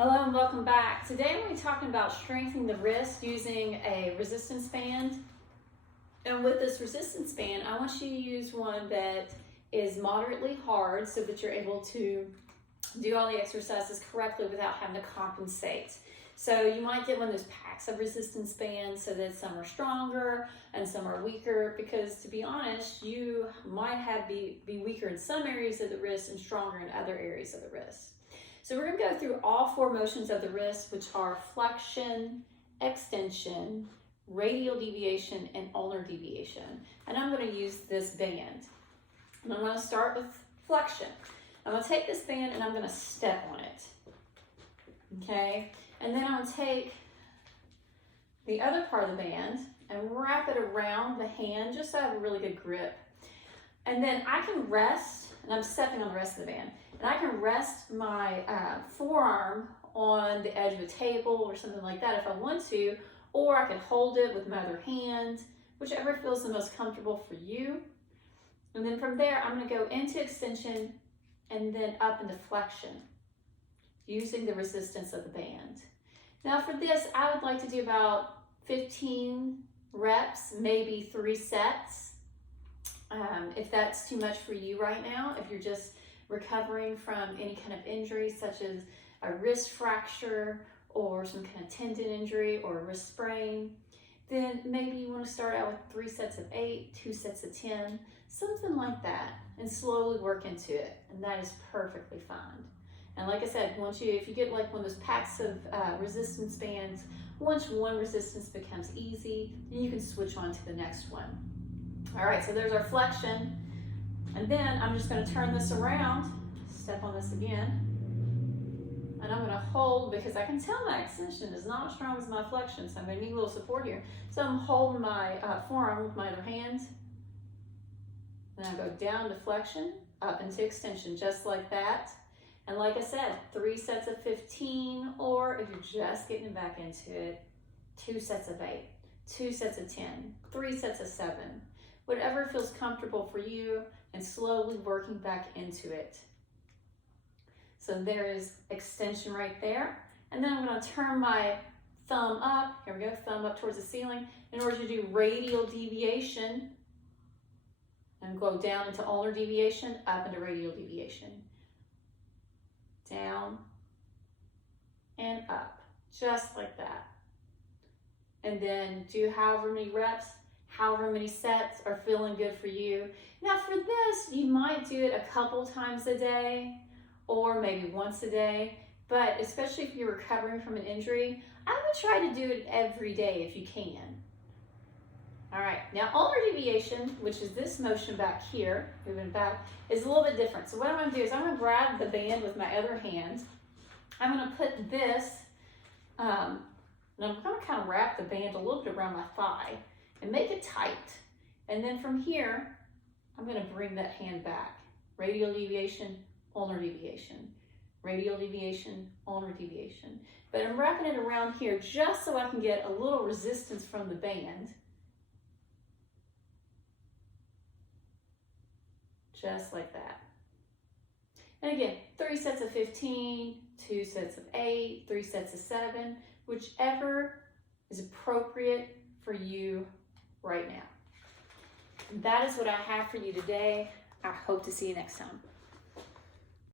Hello and welcome back. Today I'm going to be talking about strengthening the wrist using a resistance band. And with this resistance band, I want you to use one that is moderately hard so that you're able to do all the exercises correctly without having to compensate. So you might get one of those packs of resistance bands so that some are stronger and some are weaker, because to be honest, you might be weaker in some areas of the wrist and stronger in other areas of the wrist. So we're going to go through all four motions of the wrist, which are flexion, extension, radial deviation, and ulnar deviation. And I'm going to use this band. And I'm going to start with flexion. I'm going to take this band and I'm going to step on it. Okay? And then I'm going to take the other part of the band and wrap it around the hand just so I have a really good grip. And then I can rest, and I'm stepping on the rest of the band, and I can rest my forearm on the edge of a table or something like that if I want to, or I can hold it with my other hand, whichever feels the most comfortable for you. And then from there, I'm going to go into extension and then up into flexion using the resistance of the band. Now for this, I would like to do about 15 reps, maybe 3 sets. If that's too much for you right now, if you're just recovering from any kind of injury such as a wrist fracture or some kind of tendon injury or a wrist sprain, then maybe you want to start out with 3 sets of 8, 2 sets of 10, something like that, and slowly work into it, and that is perfectly fine. And like I said, if you get like one of those packs of resistance bands, once one resistance becomes easy, then you can switch on to the next one. All right, so there's our flexion. And then I'm just going to turn this around, step on this again, and I'm going to hold, because I can tell my extension is not as strong as my flexion, so I'm going to need a little support here. So I'm holding my forearm with my other hand. Then I go down to flexion, up into extension, just like that. And like I said, 3 sets of 15, or if you're just getting back into it, 2 sets of 8, 2 sets of 10, 3 sets of 7. Whatever feels comfortable for you, and slowly working back into it. So there is extension right there. And then I'm going to turn my thumb up. Here we go, thumb up towards the ceiling in order to do radial deviation. And go down into ulnar deviation, up into radial deviation. Down and up, just like that. And then do however many reps, however many sets are feeling good for you. Now for this, you might do it a couple times a day or maybe once a day, but especially if you're recovering from an injury, I would try to do it every day if you can. All right, now ulnar deviation, which is this motion back here, moving back, is a little bit different. So what I'm going to do is I'm going to grab the band with my other hand. I'm going to put this, and I'm going to kind of wrap the band a little bit around my thigh and make it tight. And then from here, I'm going to bring that hand back. Radial deviation, ulnar deviation. Radial deviation, ulnar deviation. But I'm wrapping it around here just so I can get a little resistance from the band. Just like that. And again, 3 sets of 15, 2 sets of 8, 3 sets of 7, whichever is appropriate for you right now. That is what I have for you today. I hope to see you next time.